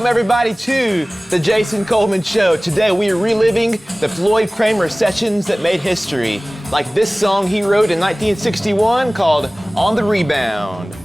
Welcome everybody to the Jason Coleman Show. Today we are reliving the Floyd Cramer sessions that made history, like this song he wrote in 1961 called On the Rebound.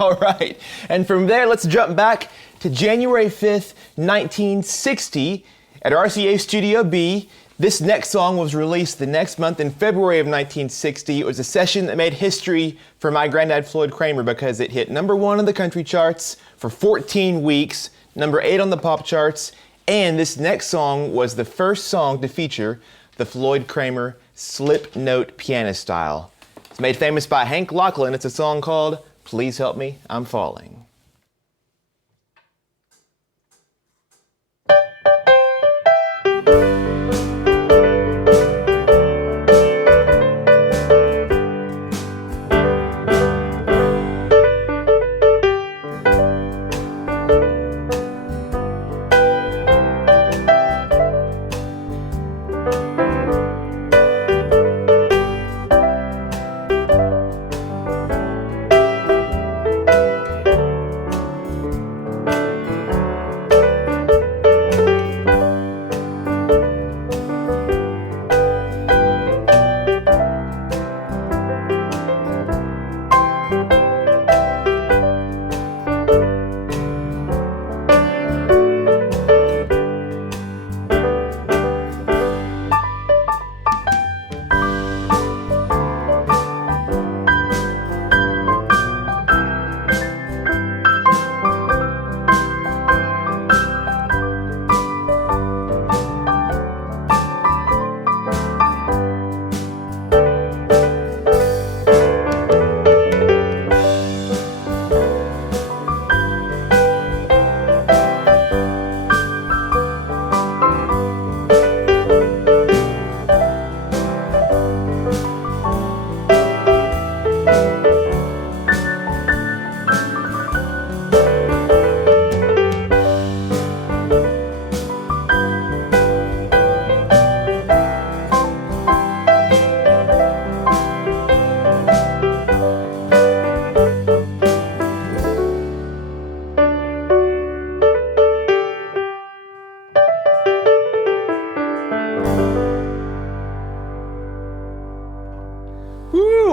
All right, and from there, let's jump back to January 5th, 1960 at RCA Studio B. This next song was released the next month in February of 1960. It was a session that made history for my granddad, Floyd Cramer, because it hit number 1 on the country charts for 14 weeks, number 8 on the pop charts, and this next song was the first song to feature the Floyd Cramer slip note piano style. It's made famous by Hank Locklin. It's a song called Please Help Me, I'm Falling.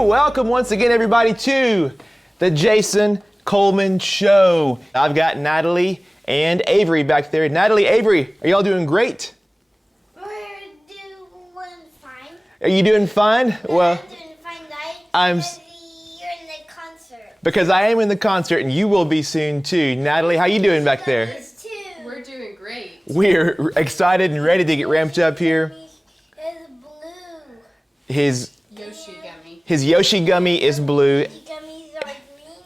Welcome once again, everybody, to the Jason Coleman Show. I've got Natalie and Avery back there. Natalie, Avery, are y'all doing great? We're doing fine. Are you doing fine? Well, I'm doing fine, guys. I'm You're in the concert. because I am in the concert, and you will be soon too. Natalie, how you doing back there? We're doing great. We're excited and ready to get ramped up here. It's blue. His Yoshi gummy. Yoshi gummy is blue. Gummies are green.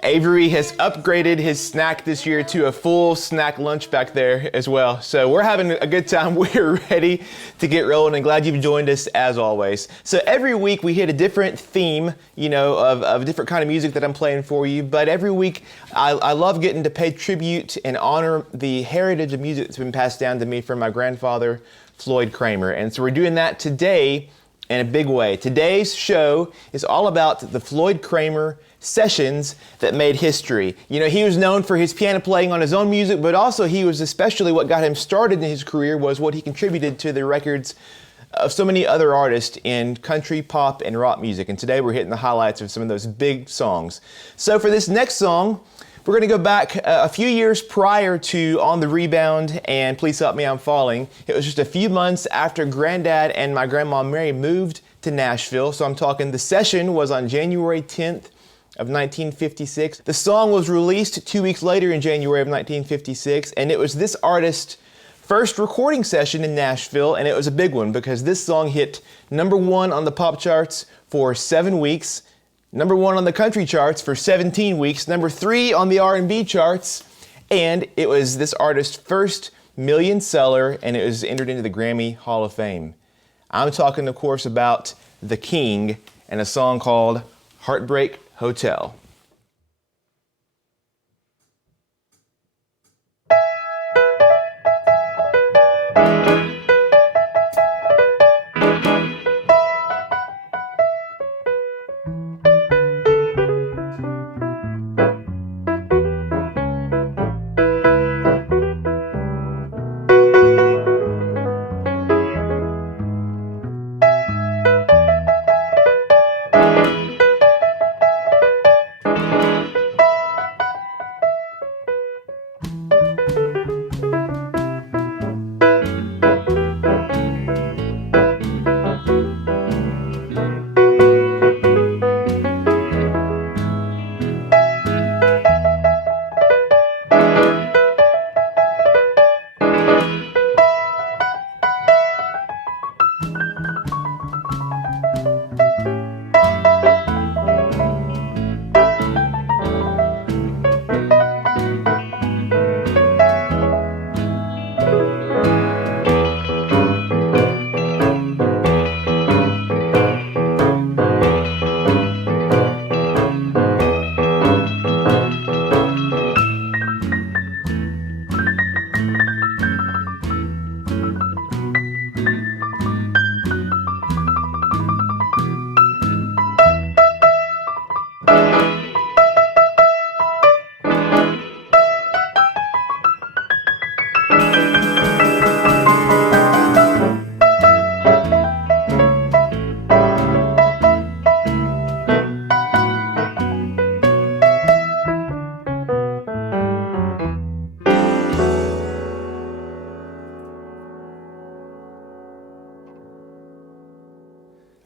Avery has upgraded his snack this year to a full snack lunch back there as well. So we're having a good time. We're ready to get rolling and glad you've joined us as always. So every week we hit a different theme, of a different kind of music that I'm playing for you. But every week I love getting to pay tribute and honor the heritage of music that's been passed down to me from my grandfather, Floyd Cramer. And so we're doing that today in a big way. Today's show is all about the Floyd Cramer sessions that made history. He was known for his piano playing on his own music, but also he was especially what got him started in his career was what he contributed to the records of so many other artists in country, pop, and rock music. And today we're hitting the highlights of some of those big songs. So for this next song, We're going to go back a few years prior to On the Rebound and Please Help Me, I'm Falling. It was just a few months after Grandad and my grandma Mary moved to Nashville. So I'm talking the session was on January 10th of 1956. The song was released 2 weeks later in January of 1956, and it was this artist's first recording session in Nashville, and it was a big one because this song hit #1 on the pop charts for 7 weeks, #1 on the country charts for 17 weeks, #3 on the R&B charts, and it was this artist's first million seller, and it was entered into the Grammy Hall of Fame. I'm talking, of course, about The King and a song called Heartbreak Hotel.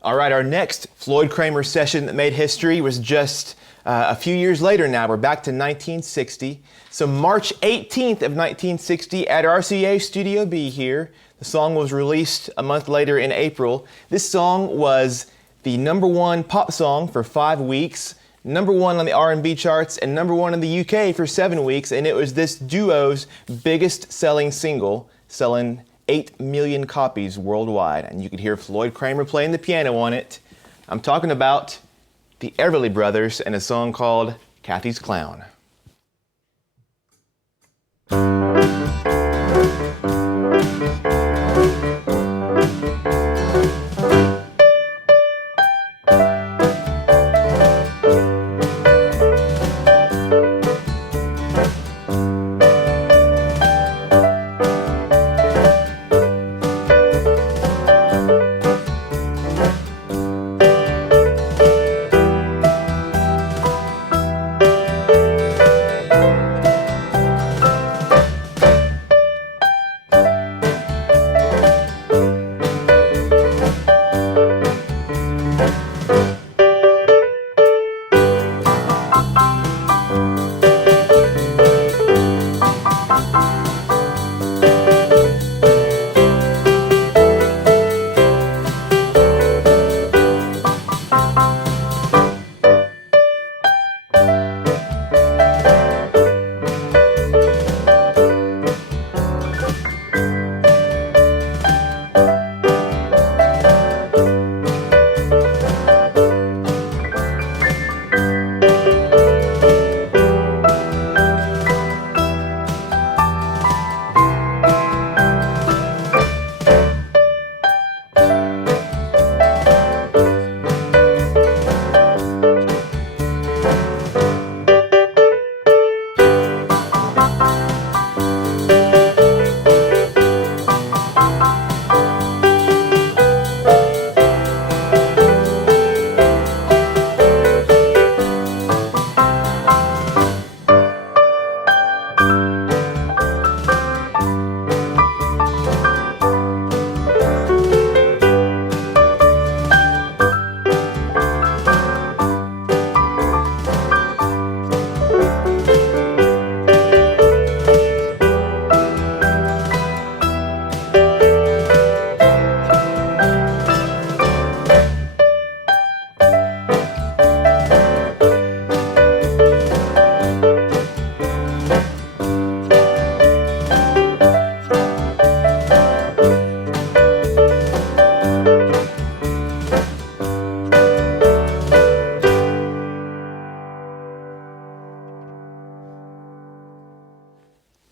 All right, our next Floyd Cramer session that made history was just a few years later now. We're back to 1960. So March 18th of 1960 at RCA Studio B here. The song was released a month later in April. This song was the #1 pop song for 5 weeks, #1 on the R&B charts, and #1 in the UK for 7 weeks. And it was this duo's biggest selling single, selling 8 million copies worldwide, and you could hear Floyd Cramer playing the piano on it. I'm talking about the Everly Brothers and a song called Kathy's Clown.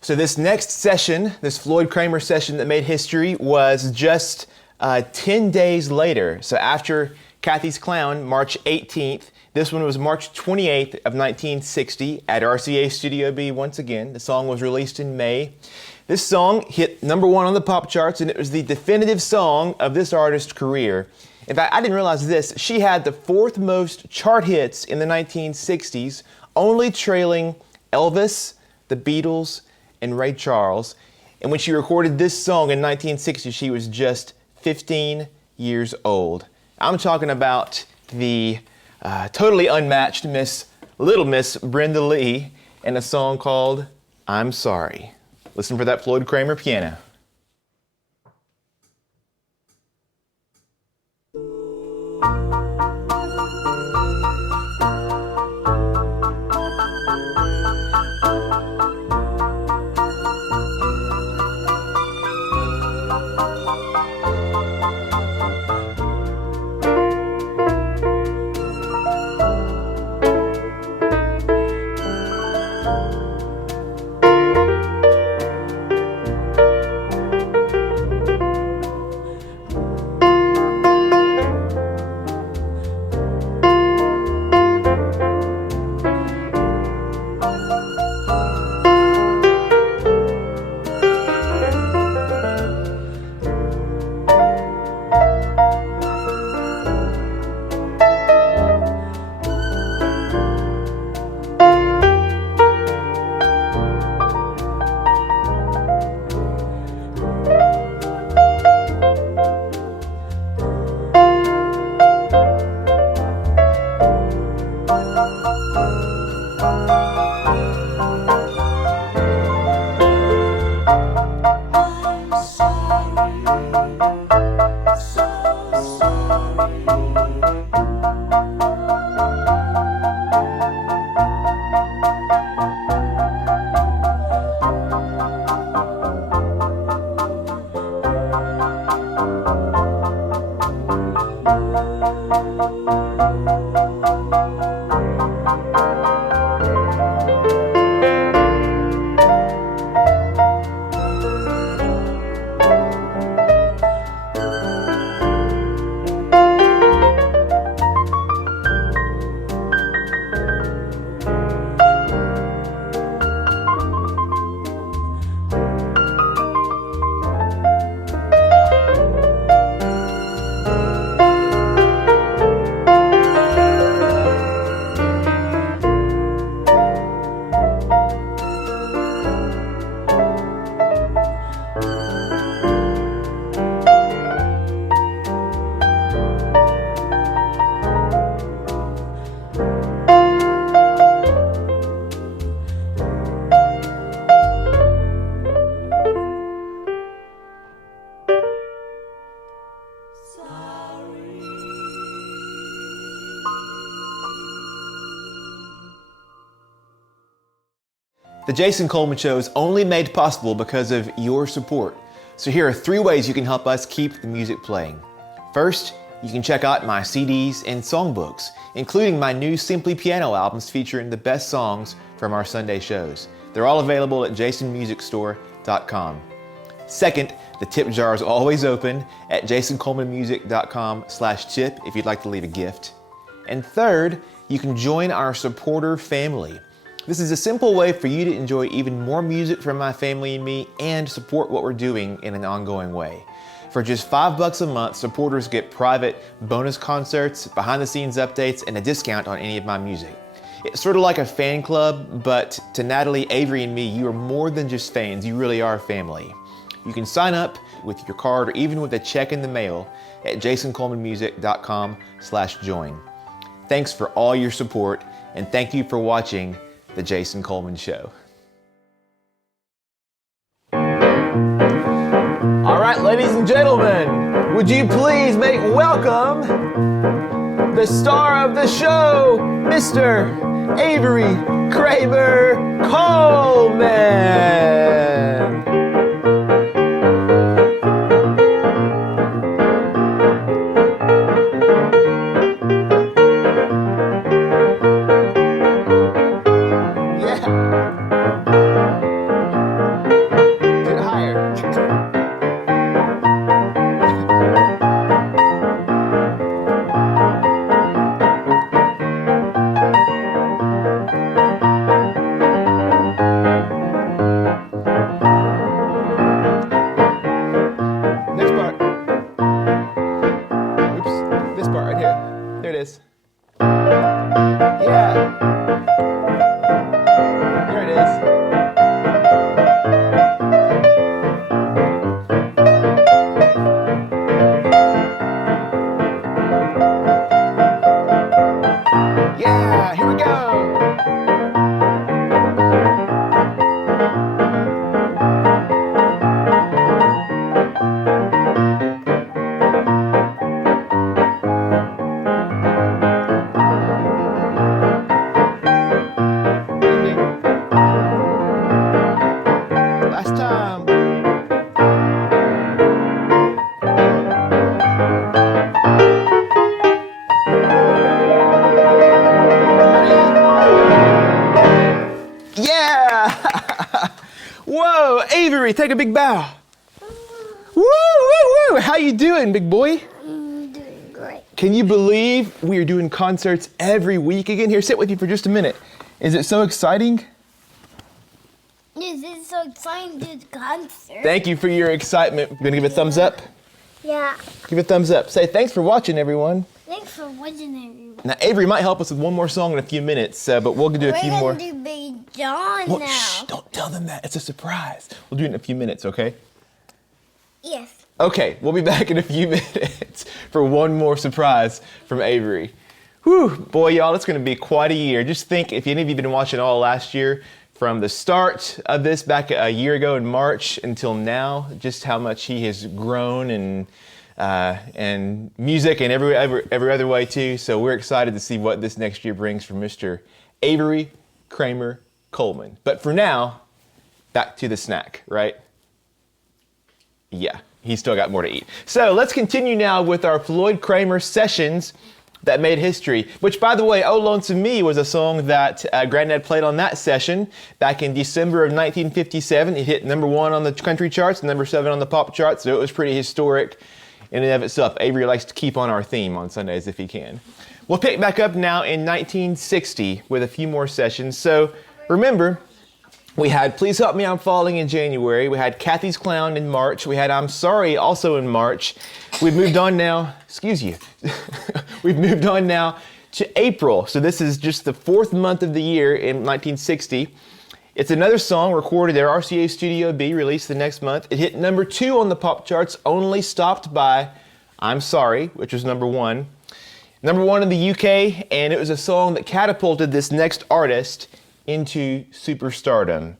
So this next session, this Floyd Cramer session that made history, was just 10 days later. So after Kathy's Clown, March 18th, this one was March 28th of 1960 at RCA Studio B once again. The song was released in May. This song hit #1 on the pop charts, and it was the definitive song of this artist's career. In fact, I didn't realize this. She had the 4th most chart hits in the 1960s, only trailing Elvis, the Beatles, and Ray Charles. And when she recorded this song in 1960, she was just 15 years old. I'm talking about the totally unmatched Little Miss Brenda Lee and a song called I'm Sorry. Listen for that Floyd Cramer piano. The Jason Coleman Show is only made possible because of your support. So here are 3 ways you can help us keep the music playing. First, you can check out my CDs and songbooks, including my new Simply Piano albums featuring the best songs from our Sunday shows. They're all available at jasonmusicstore.com. Second, the tip jar is always open at jasoncolemanmusic.com/tip if you'd like to leave a gift. And third, you can join our supporter family. This is a simple way for you to enjoy even more music from my family and me and support what we're doing in an ongoing way. For just $5 a month, supporters get private bonus concerts, behind-the-scenes updates, and a discount on any of my music. It's sort of like a fan club, but to Natalie, Avery, and me, you are more than just fans, you really are family. You can sign up with your card or even with a check in the mail at jasoncolemanmusic.com/join. Thanks for all your support, and thank you for watching The Jason Coleman Show. All right, ladies and gentlemen, would you please make welcome the star of the show, Mr. Avery Cramer Coleman. this part right here. There it is. Yeah. There it is. Yeah, here we go. Last time. Yeah! Whoa, Avery, take a big bow. Woo, woo, woo! How you doing, big boy? I'm doing great. Can you believe we are doing concerts every week again? Here, sit with you for just a minute. Is it so exciting? This is so exciting to do the concert. Thank you for your excitement. You gonna give a thumbs up? Yeah. Give a thumbs up. Say thanks for watching, everyone. Thanks for watching, everyone. Now, Avery might help us with one more song in a few minutes, but we'll do a few more. We're gonna do Big John Well, now. shh, don't tell them that. It's a surprise. We'll do it in a few minutes, okay? Yes. Okay, we'll be back in a few minutes for one more surprise from Avery. Whew, boy, y'all, it's gonna be quite a year. Just think, if any of you have been watching all last year, from the start of this back a year ago in March until now, just how much he has grown and music and every other way too. So we're excited to see what this next year brings for Mr. Avery Cramer Coleman. But for now, back to the snack, right? Yeah, he's still got more to eat. So let's continue now with our Floyd Cramer sessions that made history, which, by the way, Oh Lonesome Me was a song that Grandad played on that session back in December of 1957. It hit #1 on the country charts, #7 on the pop charts, so it was pretty historic in and of itself. Avery likes to keep on our theme on Sundays if he can. We'll pick back up now in 1960 with a few more sessions. So remember, we had Please Help Me I'm Falling in January. We had Kathy's Clown in March. We had I'm Sorry also in March. We've moved on now, excuse you. We've moved on now to April. So this is just the 4th month of the year in 1960. It's another song recorded at RCA Studio B, released the next month. It hit #2 on the pop charts, only stopped by I'm Sorry, which was #1. #1 in the UK, and it was a song that catapulted this next artist into superstardom.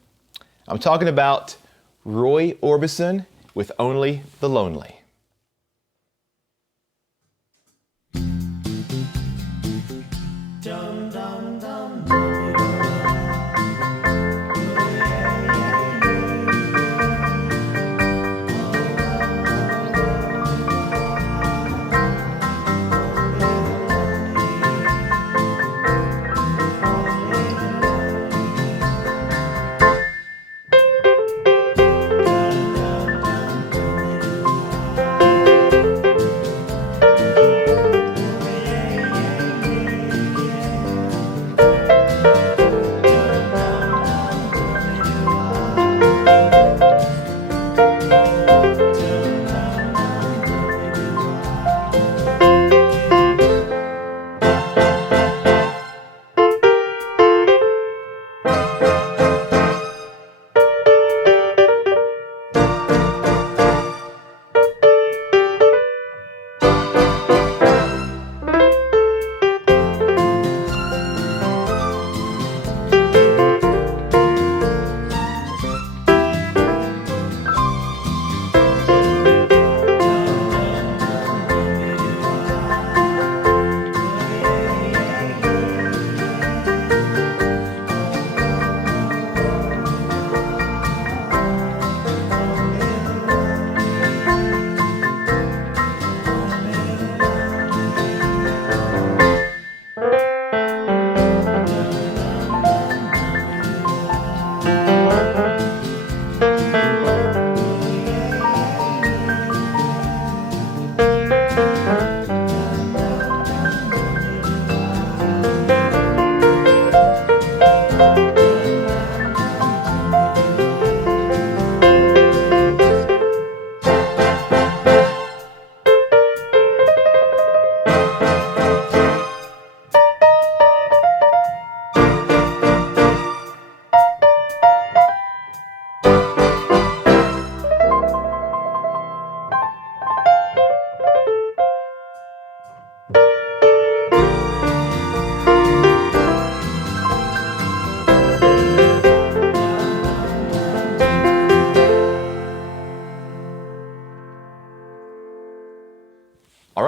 I'm talking about Roy Orbison with Only the Lonely.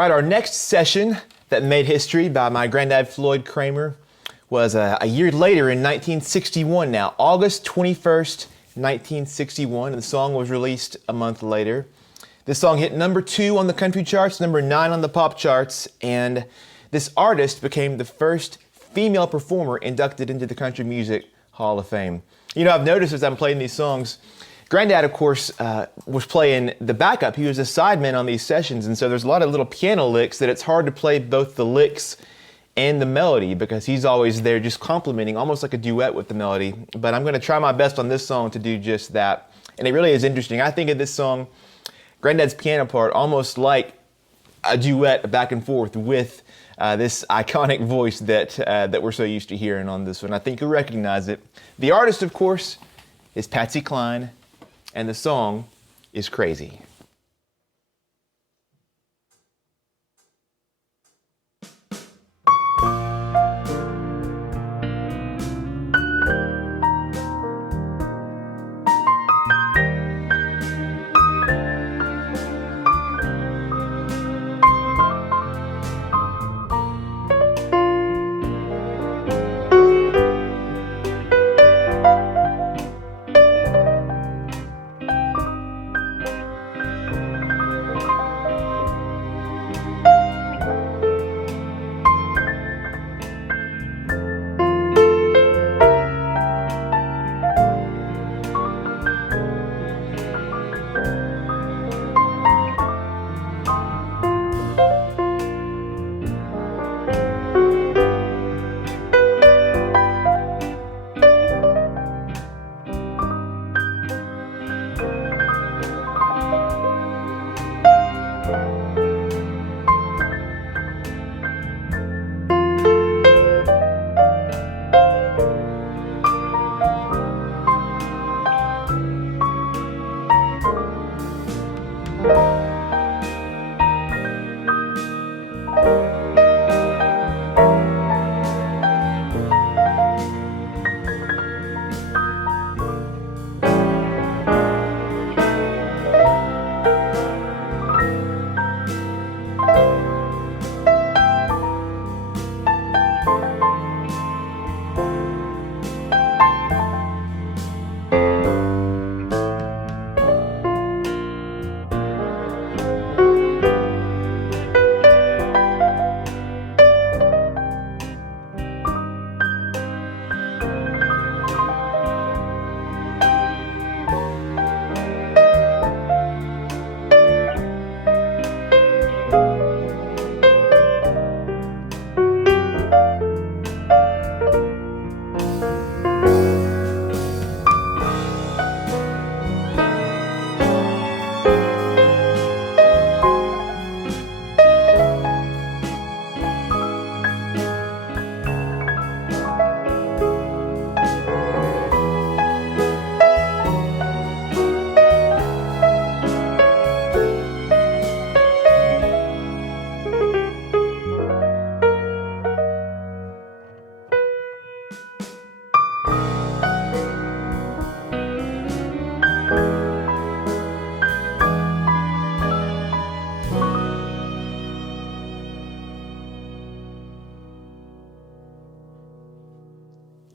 right, our next session that made history by my granddad, Floyd Cramer, was a year later in 1961 now, August 21st, 1961, and the song was released a month later. This song hit number 2 on the country charts, number 9 on the pop charts, and this artist became the first female performer inducted into the Country Music Hall of Fame. You know, I've noticed as I'm playing these songs, Grandad, of course, was playing the backup. He was a sideman on these sessions, and so there's a lot of little piano licks that it's hard to play both the licks and the melody because he's always there just complimenting, almost like a duet with the melody. But I'm going to try my best on this song to do just that. And it really is interesting. I think of this song, Grandad's piano part, almost like a duet back and forth with this iconic voice that we're so used to hearing on this one. I think you'll recognize it. The artist, of course, is Patsy Cline, and the song is Crazy.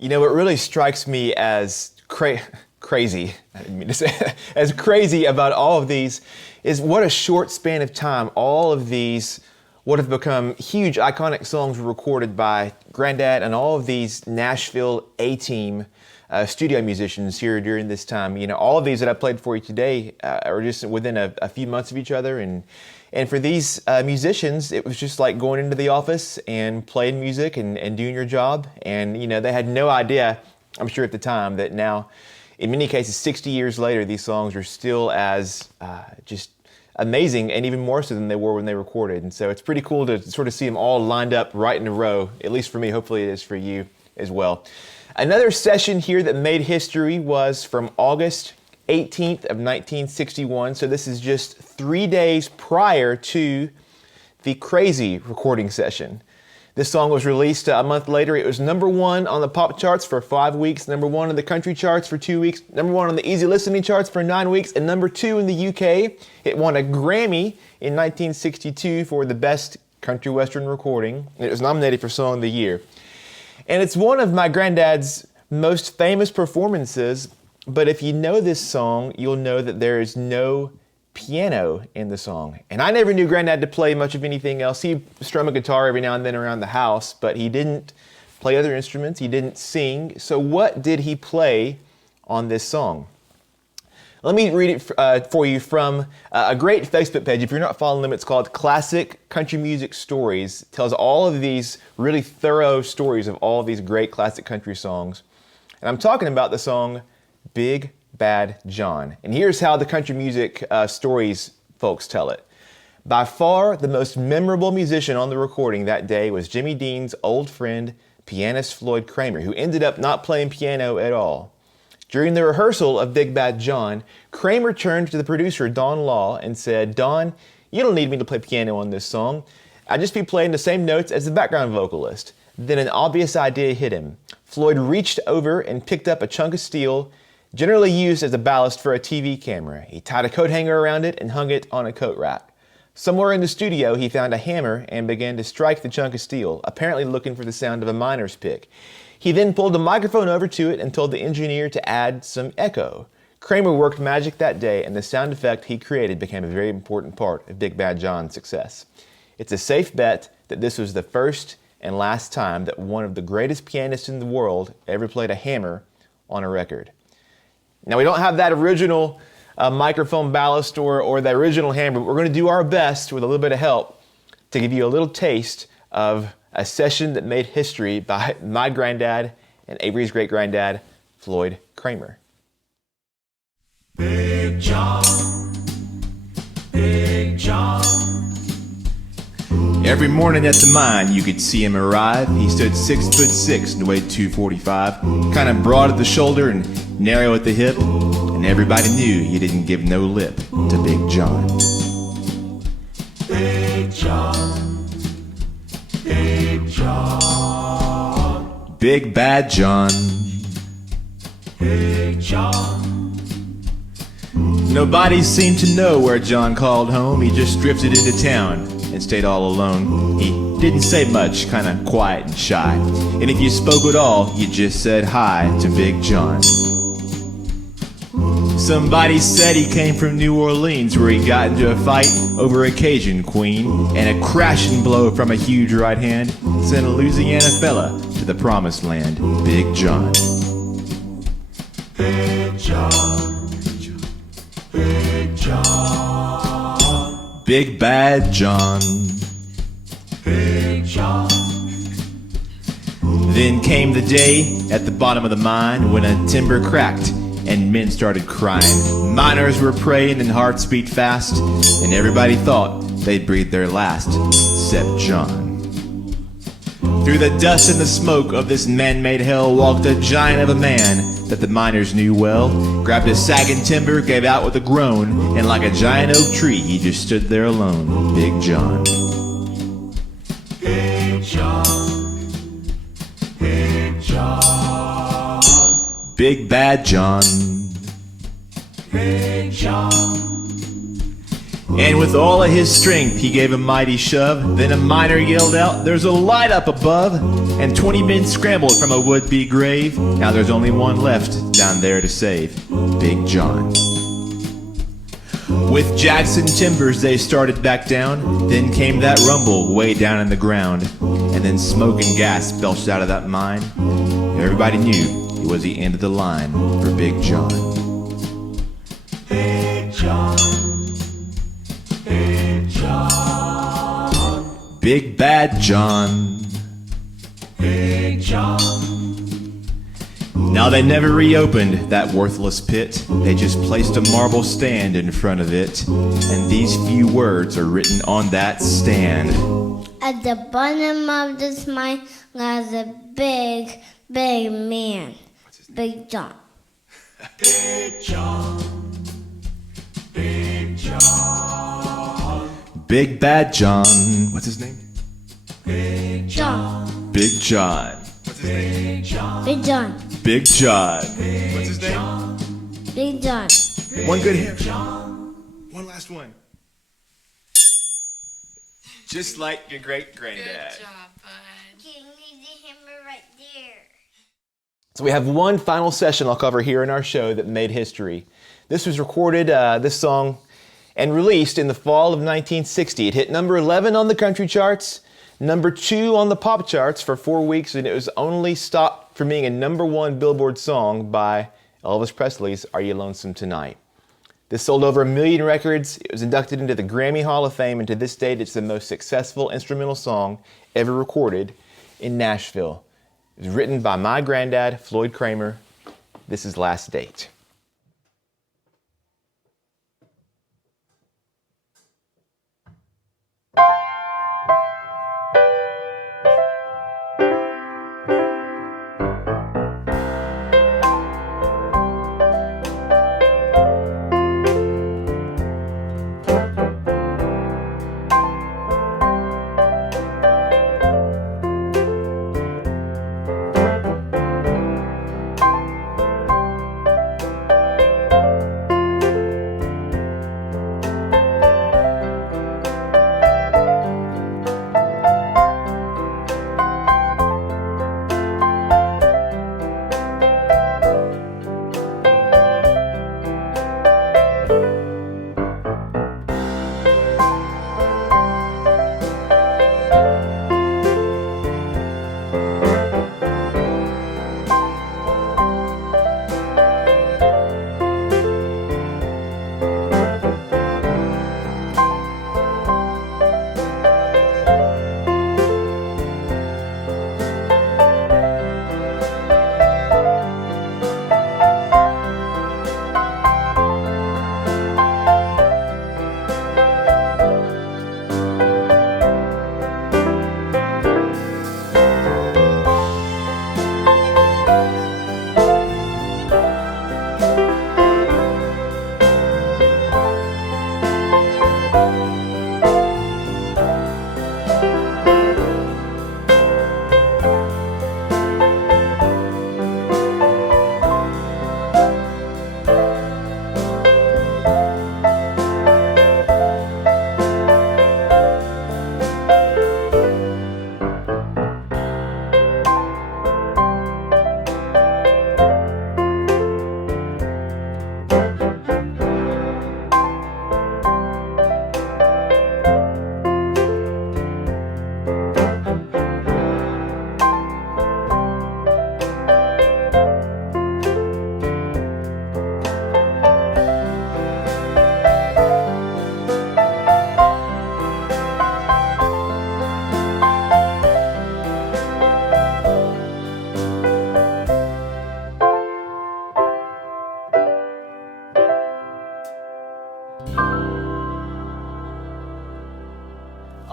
You know, what really strikes me as crazy, I didn't mean to say, as crazy about all of these is what a short span of time all of these what have become huge iconic songs were recorded by Grandad and all of these Nashville A-team studio musicians here during this time. You know, all of these that I played for you today are just within a few months of each other, and for these musicians, it was just like going into the office and playing music and doing your job. And, you know, they had no idea, I'm sure at the time, that now, in many cases, 60 years later, these songs are still as just amazing and even more so than they were when they recorded. And so it's pretty cool to sort of see them all lined up right in a row, at least for me. Hopefully it is for you as well. Another session here that made history was from August 18th of 1961. So this is just 3 days prior to the Crazy recording session. This song was released a month later. It was #1 on the pop charts for 5 weeks, #1 on the country charts for 2 weeks, #1 on the easy listening charts for 9 weeks, and #2 in the UK. It won a Grammy in 1962 for the best country western recording. It was nominated for Song of the Year. And it's one of my granddad's most famous performances, but if you know this song, you'll know that there is no piano in the song. And I never knew Grandad to play much of anything else. He strummed a guitar every now and then around the house, but he didn't play other instruments. He didn't sing. So what did he play on this song? Let me read it for you from a great Facebook page. If you're not following them, it's called Classic Country Music Stories. It tells all of these really thorough stories of all of these great classic country songs. And I'm talking about the song Big Bad John. And here's how the country music stories folks tell it. By far, the most memorable musician on the recording that day was Jimmy Dean's old friend, pianist Floyd Cramer, who ended up not playing piano at all. During the rehearsal of Big Bad John, Cramer turned to the producer, Don Law, and said, "Don, you don't need me to play piano on this song. I'd just be playing the same notes as the background vocalist." Then an obvious idea hit him. Floyd reached over and picked up a chunk of steel, generally used as a ballast for a TV camera. He tied a coat hanger around it and hung it on a coat rack. Somewhere in the studio, he found a hammer and began to strike the chunk of steel, apparently looking for the sound of a miner's pick. He then pulled the microphone over to it and told the engineer to add some echo. Cramer worked magic that day, and the sound effect he created became a very important part of Big Bad John's success. It's a safe bet that this was the first and last time that one of the greatest pianists in the world ever played a hammer on a record. Now, we don't have that original microphone ballast or the original hammer, but we're going to do our best with a little bit of help to give you a little taste of a session that made history by my granddad and Avery's great-granddad, Floyd Cramer. Big John, Big John. Every morning at the mine, you could see him arrive. He stood 6'6" and weighed 245, kind of broad at the shoulder and narrow at the hip, and everybody knew he didn't give no lip to Big John. Big John, Big John, Big Bad John, Big John. Nobody seemed to know where John called home. He just drifted into town and stayed all alone. He didn't say much, kind of quiet and shy. And if you spoke at all, you just said hi to Big John. Somebody said he came from New Orleans, where he got into a fight over a Cajun queen, and a crashing blow from a huge right hand sent a Louisiana fella to the promised land. Big John. Big John, Big John, Big Bad John. Big John. Then came the day at the bottom of the mine when a timber cracked and men started crying. Miners were praying and hearts beat fast, and everybody thought they'd breathe their last, except John. Through the dust and the smoke of this man-made hell walked a giant of a man that the miners knew well. Grabbed a sagging timber, gave out with a groan, and like a giant oak tree, he just stood there alone. Big John. Big John, Big John, Big Bad John. Big John. And with all of his strength, he gave a mighty shove. Then a miner yelled out, "There's a light up above!" And 20 men scrambled from a would-be grave. Now there's only one left down there to save. Big John. With Jackson Timbers, they started back down. Then came that rumble way down in the ground. And then smoke and gas belched out of that mine. Everybody knew it was the end of the line for Big John. Big John, Big John, Big Bad John. Big John. Now they never reopened that worthless pit. They just placed a marble stand in front of it. And these few words are written on that stand. At the bottom of this mine lies a big, big man. Big John. Big John, Big John, Big Bad John. What's his name? John. Big John. Big John. Big John. What's his name? Big John. One good hit. One last one. Just like your great granddad. Good job, bud. You need the hammer right there. So we have one final session I'll cover here in our show that made history. This was recorded, this song, and released in the fall of 1960. It hit number 11 on the country charts, number 2 on the pop charts for 4 weeks, and it was only stopped from being a number 1 Billboard song by Elvis Presley's Are You Lonesome Tonight? This sold over 1 million records. It was inducted into the Grammy Hall of Fame, and to this date, it's the most successful instrumental song ever recorded in Nashville. It was written by my granddad, Floyd Cramer. This is Last Date.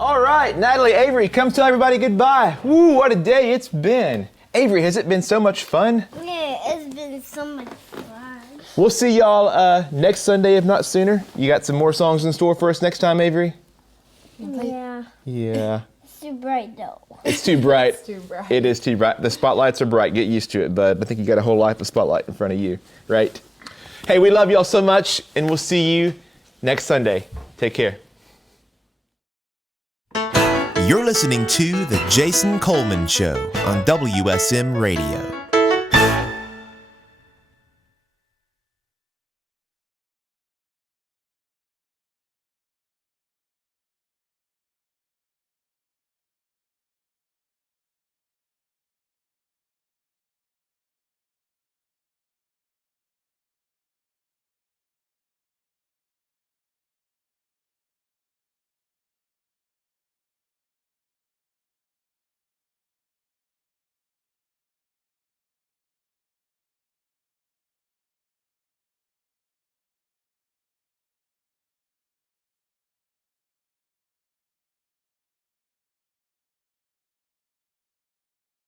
All right, Natalie, Avery, come tell everybody goodbye. Woo, what a day it's been. Avery, has it been so much fun? Yeah, it's been so much fun. We'll see y'all next Sunday, if not sooner. You got some more songs in store for us next time, Avery? Yeah. Yeah. It's too bright though. It's too bright. It's too bright. It is too bright. The spotlights are bright. Get used to it, bud. I think you got a whole life of spotlight in front of you, right? Hey, we love y'all so much, and we'll see you next Sunday. Take care. You're listening to The Jason Coleman Show on WSM Radio.